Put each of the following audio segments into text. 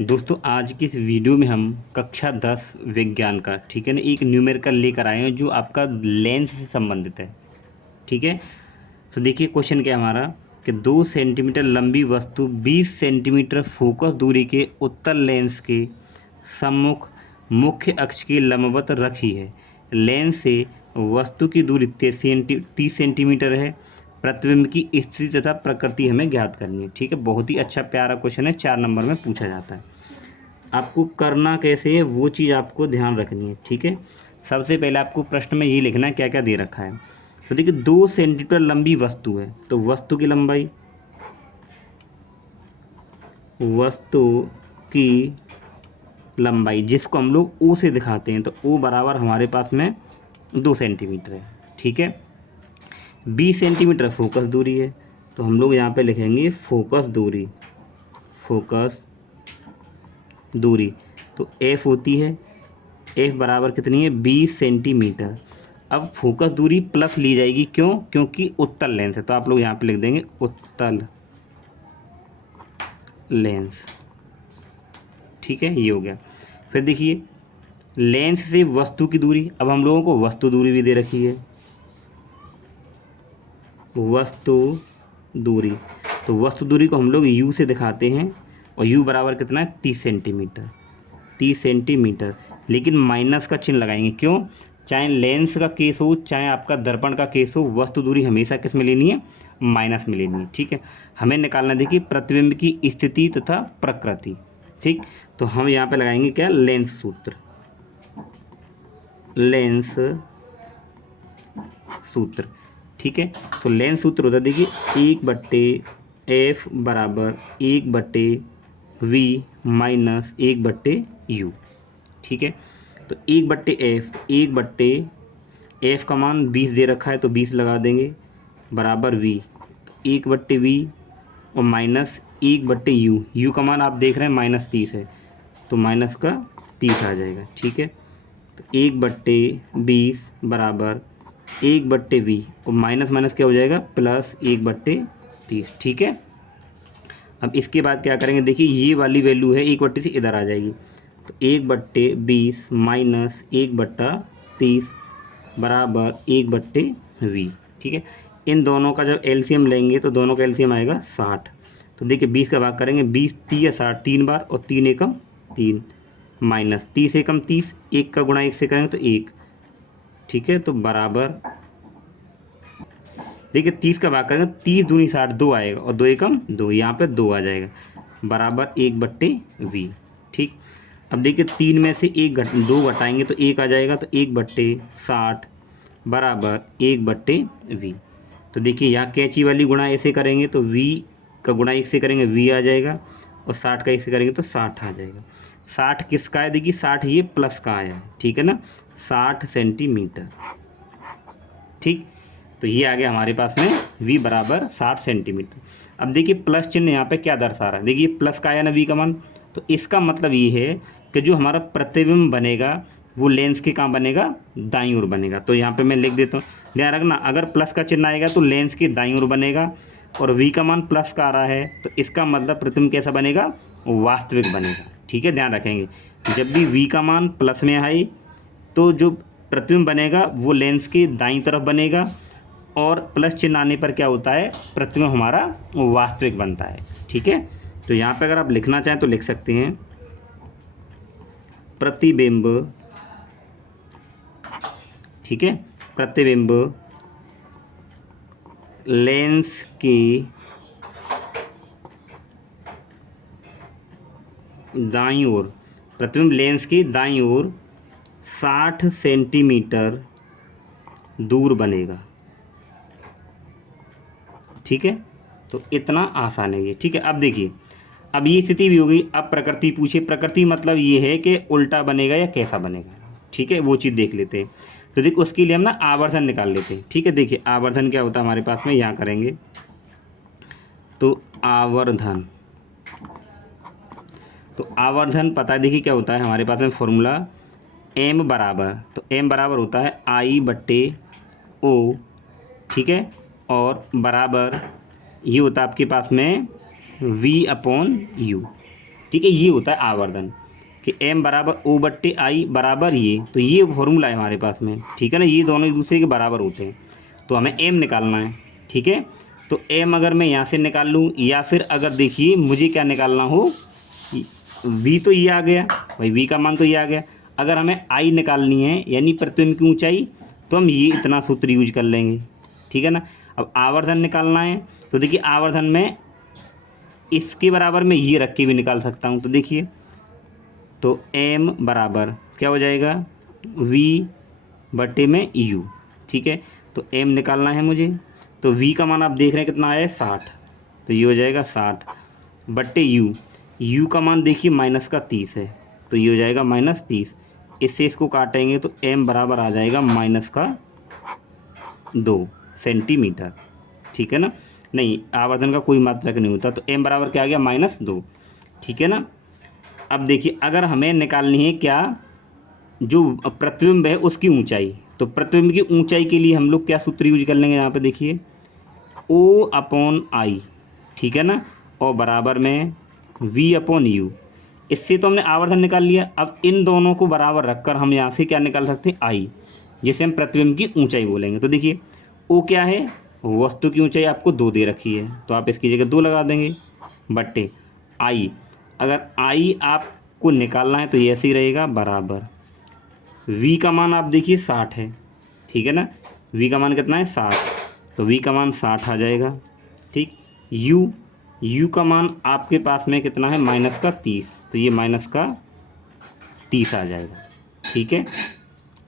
दोस्तों आज की इस वीडियो में हम कक्षा 10 विज्ञान का ठीक है ना एक न्यूमेरिकल लेकर आए हैं जो आपका लेंस से संबंधित है। ठीक है, तो देखिए क्वेश्चन क्या है हमारा कि 2 सेंटीमीटर लंबी वस्तु 20 सेंटीमीटर फोकस दूरी के उत्तल लेंस के सम्मुख मुख्य अक्ष के लंबवत रखी है। लेंस से वस्तु की दूरी 30 सेंटीमीटर है। प्रतिबिंब की स्थिति तथा प्रकृति हमें ज्ञात करनी है। ठीक है, बहुत ही अच्छा प्यारा क्वेश्चन है, 4 नंबर में पूछा जाता है। आपको करना कैसे है वो चीज़ आपको ध्यान रखनी है। ठीक है, सबसे पहले आपको प्रश्न में ये लिखना है क्या क्या दे रखा है। तो देखिए 2 सेंटीमीटर लंबी वस्तु है, तो वस्तु की लंबाई जिसको हम लोग ओ से दिखाते हैं, तो ओ बराबर हमारे पास में 2 सेंटीमीटर है। ठीक है, 20 सेंटीमीटर फोकस दूरी है, तो हम लोग यहाँ पे लिखेंगे फोकस दूरी। तो एफ होती है, एफ बराबर कितनी है 20 सेंटीमीटर। अब फोकस दूरी प्लस ली जाएगी, क्यों? क्योंकि उत्तल लेंस है, तो आप लोग यहाँ पे लिख देंगे उत्तल लेंस। ठीक है, ये हो गया। फिर देखिए लेंस से वस्तु की दूरी, अब हम लोगों को वस्तु दूरी भी दे रखी है, वस्तु दूरी। तो वस्तु दूरी को हम लोग यू से दिखाते हैं, और यू बराबर कितना है 30 सेंटीमीटर। लेकिन माइनस का चिन्ह लगाएंगे, क्यों? चाहे लेंस का केस हो चाहे आपका दर्पण का केस हो, वस्तु दूरी हमेशा किस में लेनी है? माइनस में लेनी है। ठीक है, हमें निकालना देखिए प्रतिबिंब की स्थिति तथा प्रकृति। ठीक, तो हम यहाँ पे लगाएंगे क्या? लेंस सूत्र। ठीक है, तो लेंस सूत्र होता है देखिए 1/f बराबर 1/v माइनस 1/u। ठीक है, तो 1/f का मान 20 दे रखा है, तो 20 लगा देंगे बराबर v, तो 1/v और माइनस 1/u। u का मान आप देख रहे हैं -30 है, तो माइनस का 30 आ जाएगा। ठीक है, तो 1/20 बराबर 1/v और माइनस माइनस क्या हो जाएगा? प्लस 1/30। ठीक है, अब इसके बाद क्या करेंगे देखिए ये वाली वैल्यू है 1/30 से इधर आ जाएगी, तो 1/20 माइनस 1/30 बराबर 1/v। ठीक है, इन दोनों का जब एलसीएम लेंगे तो दोनों का एलसीएम आएगा 60। तो देखिए 20 का भाग करेंगे, 20 30 60 3 बार, और 3 एकम 3 माइनस 30 एकम 30, 1 का गुणा 1 से करेंगे तो 1। ठीक है, तो बराबर देखिए 30 का भाग करेंगे, 30 दूनी 60 2 आएगा, और 2 एकम 2, यहाँ पे 2 आ जाएगा बराबर 1/v। ठीक, अब देखिए 3 में से 2 घटाएंगे तो 1 आ जाएगा, तो 1/60 बराबर 1/v। तो देखिए यहाँ कैंची वाली गुणा ऐसे करेंगे तो v का गुणा 1 से करेंगे v आ जाएगा, और 60 का 1 से करेंगे तो 60 आ जाएगा। 60 किसका है? देखिए 60 ये प्लस का आया है। ठीक है ना, 60 सेंटीमीटर। ठीक, तो ये आ गया हमारे पास में v बराबर 60 सेंटीमीटर। अब देखिए प्लस चिन्ह यहाँ पे क्या दर्शा रहा है, देखिए प्लस का आया ना v का मान, तो इसका मतलब ये है कि जो हमारा प्रतिबिंब बनेगा वो लेंस के कहाँ बनेगा? दाईं ओर बनेगा। तो यहाँ पे मैं लिख देता हूँ, ध्यान रखना अगर प्लस का चिन्ह आएगा तो लेंस के दाईं ओर बनेगा, और v का मान प्लस का आ रहा है तो इसका मतलब प्रतिबिंब कैसा बनेगा? वास्तविक बनेगा। ठीक है, ध्यान रखेंगे जब भी v का मान प्लस में आए तो जो प्रतिबिंब बनेगा वो लेंस के दाईं तरफ बनेगा, और प्लस चिन्ह आने पर क्या होता है? प्रतिबिंब हमारा वास्तविक बनता है। ठीक है, तो यहाँ पे अगर आप लिखना चाहें तो लिख सकते हैं प्रतिबिंब। ठीक है, प्रतिबिंब लेंस के दाईं ओर, प्रतिबिंब लेंस के दाईं ओर 60 सेंटीमीटर दूर बनेगा। ठीक है, तो इतना आसान है ये। ठीक है, अब देखिए अब ये स्थिति भी होगी। अब प्रकृति पूछे, प्रकृति मतलब ये है कि उल्टा बनेगा या कैसा बनेगा। ठीक है, वो चीज़ देख लेते हैं। तो देखिए उसके लिए हम ना आवर्धन निकाल लेते हैं। ठीक है, देखिए आवर्धन क्या होता है हमारे पास में, यहाँ करेंगे तो आवर्धन पता है देखिए क्या होता है हमारे पास में फॉर्मूला m बराबर, तो m बराबर होता है I/O। ठीक है, और बराबर ये होता है आपके पास में वी अपॉन यू। ठीक है, ये होता है आवर्धन कि m बराबर ओ बट्टे आई बराबर ये, तो ये फॉर्मूला है हमारे पास में। ठीक है ना, ये दोनों एक दूसरे के बराबर होते हैं, तो हमें m निकालना है। ठीक है, तो m अगर मैं यहाँ से निकाल लूँ, या फिर अगर देखिए मुझे क्या निकालना हो, v तो ये आ गया भाई, v का मान तो ये आ गया। अगर हमें i निकालनी है यानी प्रतिबिंब की ऊंचाई, तो हम ये इतना सूत्र यूज कर लेंगे। ठीक है ना, अब आवर्धन निकालना है, तो देखिए आवर्धन में इसके बराबर में ये रख के भी निकाल सकता हूँ। तो देखिए, तो m बराबर क्या हो जाएगा, v बटे में u। ठीक है, तो m निकालना है मुझे, तो v का मान आप देख रहे हैं कितना आया है, 60, तो ये हो जाएगा 60 बट्टे u का मान देखिए -30 है, तो ये हो जाएगा -30। इससे इसको काटेंगे तो m बराबर आ जाएगा -2 सेंटीमीटर। ठीक है ना, नहीं आवर्धन का कोई मात्रक नहीं होता, तो m बराबर क्या आ गया, -2। ठीक है ना, अब देखिए अगर हमें निकालनी है क्या, जो प्रतिबिंब है उसकी ऊंचाई, तो प्रतिबिंब की ऊंचाई के लिए हम लोग क्या सूत्र यूज कर लेंगे, यहाँ पे देखिए O अपॉन आई। ठीक है ना, और बराबर में V अपॉन यू। इससे तो हमने आवर्धन निकाल लिया, अब इन दोनों को बराबर रखकर हम यहाँ से क्या निकाल सकते हैं, आई, जिसे हम प्रतिबिंब की ऊंचाई बोलेंगे। तो देखिए O क्या है, वस्तु की ऊंचाई आपको 2 दे रखी है, तो आप इसकी जगह 2 लगा देंगे, बट्टे आई। अगर आई आपको निकालना है तो ये ऐसे ही रहेगा, बराबर V का मान आप देखिए 60 है। ठीक है ना, V का मान कितना है, 60, तो V का मान 60 आ जाएगा। ठीक, U का मान आपके पास में कितना है, -30, तो ये -30 आ जाएगा। ठीक है,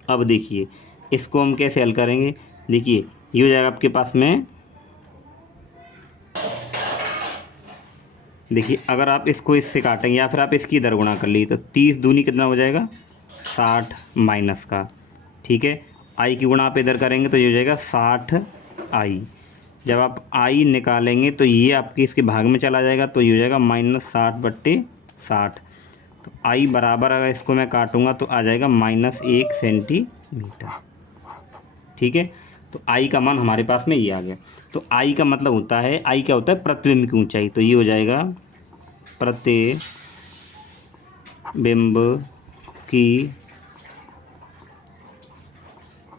अब देखिए इसको हम कैसे हल करेंगे, देखिए ये हो जाएगा आपके पास में, देखिए अगर आप इसको इससे काटेंगे या फिर आप इसकी इधर गुणा कर लीजिए, तो 30 दूनी कितना हो जाएगा, 60 माइनस का। ठीक है, आई की गुणा आप इधर करेंगे तो ये हो जाएगा 60 आई। जब आप आई निकालेंगे तो ये आपके इसके भाग में चला जाएगा, तो ये हो जाएगा -60 बट्टे 60। तो आई बराबर अगर इसको मैं काटूंगा तो आ जाएगा -1 सेंटीमीटर। ठीक है, तो आई का मान हमारे पास में ये आ गया। तो आई का मतलब होता है, आई क्या होता है, प्रतिबिंब की ऊंचाई, तो ये हो जाएगा प्रतिबिंब की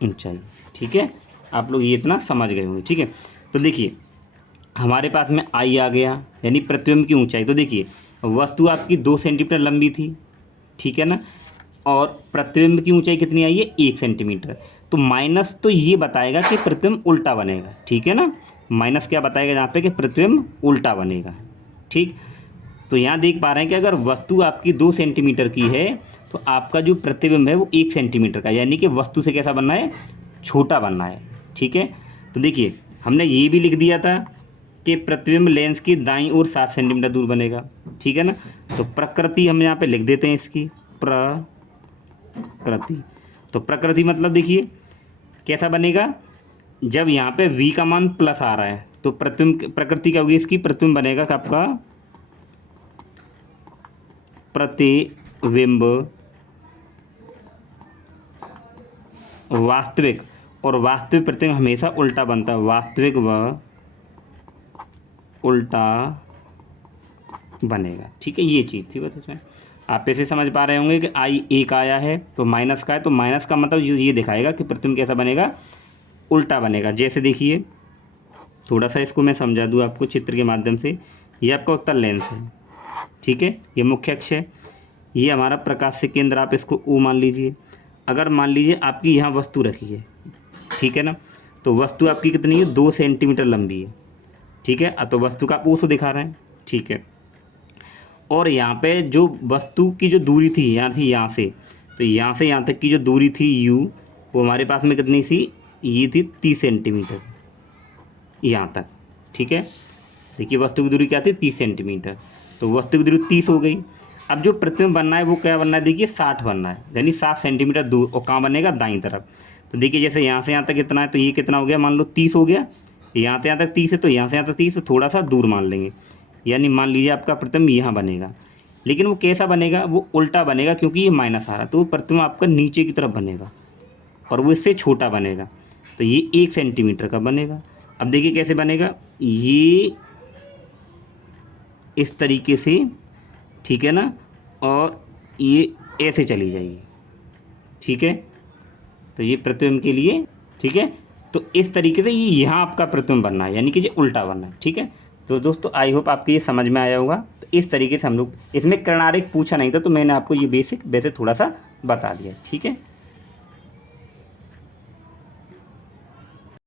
ऊंचाई। ठीक है, आप लोग ये इतना समझ गए होंगे। ठीक है, तो देखिए हमारे पास में आई आ गया यानी प्रतिबिंब की ऊंचाई। तो देखिए वस्तु आपकी 2 सेंटीमीटर लंबी थी, ठीक है ना, और प्रतिबिंब की ऊंचाई कितनी आई है, 1 सेंटीमीटर। तो माइनस तो ये बताएगा कि प्रतिबिंब उल्टा बनेगा। ठीक है ना, माइनस क्या बताएगा यहाँ पे, कि प्रतिबिंब उल्टा बनेगा। ठीक, तो यहाँ देख पा रहे हैं कि अगर वस्तु आपकी 2 सेंटीमीटर की है तो आपका जो प्रतिबिंब है वो 1 सेंटीमीटर का, यानी कि वस्तु से कैसा बनना है, छोटा बनना है। ठीक है, तो देखिए हमने ये भी लिख दिया था कि प्रतिबिंब लेंस की दाईं ओर 7 सेंटीमीटर दूर बनेगा। ठीक है ना, तो प्रकृति हम यहाँ पे लिख देते हैं इसकी, प्रकृति। तो प्रकृति मतलब देखिए कैसा बनेगा, जब यहाँ पे v का मान प्लस आ रहा है तो प्रतिबिंब, प्रकृति क्या होगी इसकी, प्रतिबिंब बनेगा कि आपका प्रतिबिंब वास्तविक, और वास्तविक प्रतिबिंब हमेशा उल्टा बनता है, वास्तविक व उल्टा बनेगा। ठीक है, ये चीज़ थी बस इसमें। आप ऐसे समझ पा रहे होंगे कि आई 1 आया है तो माइनस का है, तो माइनस का मतलब ये दिखाएगा कि प्रतिबिंब कैसा बनेगा, उल्टा बनेगा। जैसे देखिए थोड़ा सा इसको मैं समझा दूँ आपको चित्र के माध्यम से। ये आपका उत्तल लेंस है, ठीक है, ये मुख्य अक्ष है, ये हमारा प्रकाश से केंद्र, आप इसको O मान लीजिए। अगर मान लीजिए आपकी यहाँ वस्तु रखी है, ठीक है ना, तो वस्तु आपकी कितनी है, 2 सेंटीमीटर लंबी है। ठीक है, तो वस्तु का आप O से दिखा रहे हैं। ठीक है, और यहाँ पे जो वस्तु की जो दूरी थी यहाँ थी, यहाँ से, तो यहाँ से यहाँ तक की जो दूरी थी U, वो हमारे पास में कितनी सी, ये थी 30 सेंटीमीटर यहाँ तक। ठीक है, देखिए वस्तु की दूरी क्या थी, 30 सेंटीमीटर, तो वस्तु की दूरी 30 हो गई। अब जो प्रतिबिंब बनना है वो क्या बनना है, देखिए 60 बनना है, यानी 7 सेंटीमीटर दूर, और कहाँ बनेगा, दाईं तरफ। तो देखिए जैसे यहाँ से यहाँ तक कितना है, तो ये कितना हो गया, मान लो 30 हो गया, यहाँ से यहाँ तक 30 है, तो यहाँ से यहाँ तक 30, तो थोड़ा सा दूर मान लेंगे, यानी मान लीजिए आपका प्रतिबिंब यहाँ बनेगा। लेकिन वो कैसा बनेगा, वो उल्टा बनेगा, क्योंकि ये माइनस आ रहा है, तो वो प्रतिबिंब आपका नीचे की तरफ बनेगा और वो इससे छोटा बनेगा, तो ये 1 सेंटीमीटर का बनेगा। अब देखिए कैसे बनेगा, ये इस तरीके से, ठीक है ना, और ये ऐसे चली जाएगी, ठीक है। तो ये प्रतिबिंब के लिए, ठीक है। तो इस तरीके से ये यहाँ आपका प्रतिबिंब बनना है, यानी कि ये उल्टा बनना है, ठीक है। तो दोस्तों आई होप आपको ये समझ में आया होगा। तो इस तरीके से हम लोग, इसमें किरणारेख पूछा नहीं था तो मैंने आपको ये बेसिक वैसे थोड़ा सा बता दिया, ठीक है।